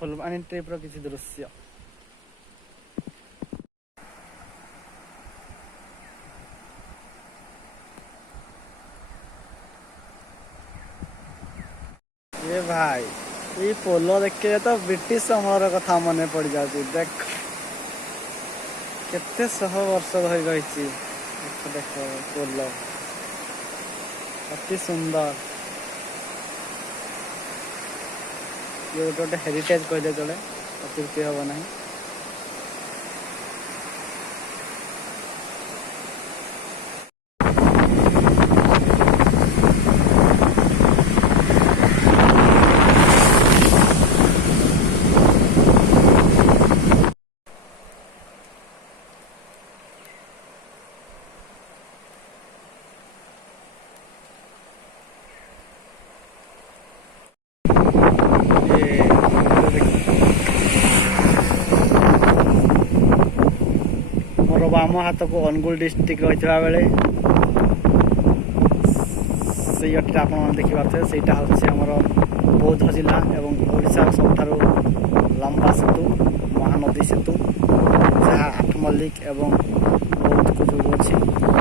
ଫୁଲବାଣୀ ଟ୍ରିପ୍ର କିଛି ଦୃଶ୍ୟ। ये भाई ये पोलो देख के तो ब्रिटिश समय कथा मन पड़ जाती। देख केते 100 वर्ष धरी रही। देख पोलो अति सुंदर। ये गोटे हेरिटेज कहले चले, अत्युक्ति हम ना। मोर बाम हाथ को अनुगुल डिस्ट्रिक्ट रही बेले से आप देखी पारे सहीटा हूँ बौद्ध जिला एवं ओडिशार सबुठारु लंबा सेतु महानदी सेतु जहाँ 8 मल्लिक एवं बौद्ध को जोड़ुछि।